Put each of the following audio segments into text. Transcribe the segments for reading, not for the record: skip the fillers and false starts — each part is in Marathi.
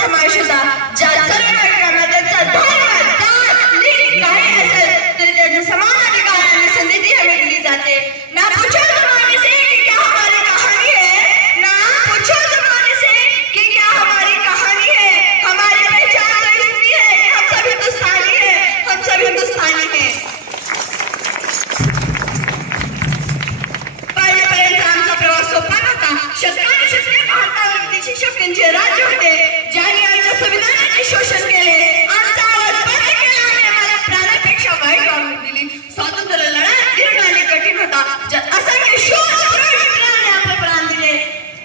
समावेश होता, ज्यात सर्व नागरिकांना त्यांचा धर्म, जात, लिंग काही असेल तरी त्यांना समान अधिकार आणि संधी दिली जाते। ना पूछो जमाने से कि क्या हमारी कहानी है, ना पूछो जमाने से कि क्या हमारी कहानी है, हमारी पहचान तो इसलिए है कि हम सब हिंदुस्तानी हैं, हम सब हिंदुस्तानी हैं। पहिलेपर्यंत आमचा प्रवास सोपा नव्हता। शतकानुशतके भारतावर विदेशी शक्तींचे राज्य होते, ज्यांनी आमच्या संविधानाचे शोषण केले, आमचा आवाज बंद केला आणि आम्हाला प्राणापेक्षा वाईट वागणूक दिली। स्वातंत्र्य लढा दीर्घ आणि कठीण होता, ज्यात असंख्य शूर मित्रांनी आपले प्राण दिले।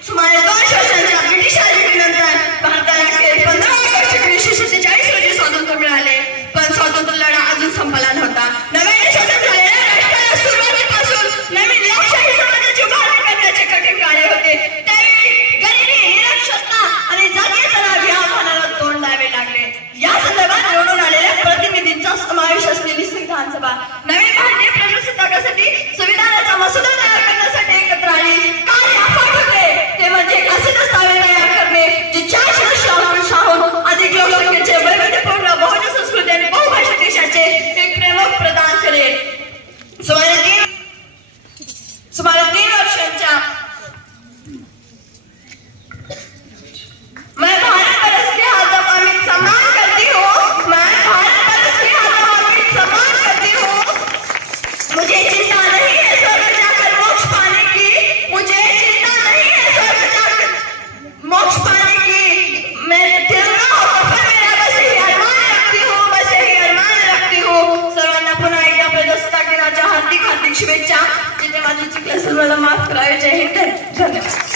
सुमारे 2 वर्षांच्या ब्रिटिश आजादीनंतर भारताला अखेर 15 ऑगस्ट 1947 रोजी स्वातंत्र्य मिळाले, पण स्वातंत्र्य लढा अजून संपला नव्हता। नव्याने स्वतंत्र झालेल्या राष्ट्राला सुरुवातीपासून नवीन लोकशाही समाजाची उभारणी करण्याचे कठीण कार्य होते। त्यावेळी गरिबी, निरक्षरता आणि जातीय तणाव या आव्हानाला तोंड द्यावे लागले। या संदर्भात निवडून आलेल्या प्रतिनिधींचा समावेश असलेली संविधान सभा नवीन भारतीय प्रजासत्ताकासाठी संविधानाचा मसुदा तयार करण्यासाठी एकत्र आली। काय अफाट होते ते म्हणजे असे दस्तावेज तयार करणे जे 400 अधिक लोकसंख्येचे वैविध्यपूर्ण बहुजन संस्कृती आणि बहुभाषिक देशाचे एक प्रमुख प्रदान करेल। सुमारे 3 वर्षांच्या मैं भारत बरस के आदम अमित सम्मान करती हूँ, मैं भारत बरस के आदम अमित सम्मान करती हूँ। मुझे चिंता नहीं है स्वर्ग जाकर मोक्ष पाने की, मुझे चिंता नहीं है स्वर्ग जाकर मोक्ष पाने की। मैं तिरंगा और कफन मेरा बस यही अरमान रखती हूँ, बस यही अरमान रखती हूँ। सर्वांना पुन्हा एकदा प्रजासत्ताक दिनाच्या हार्दिक शुभेच्छा। जिथे माझी चुकलं असेल मला माफ करावे। जय हिंद, धन्यवाद।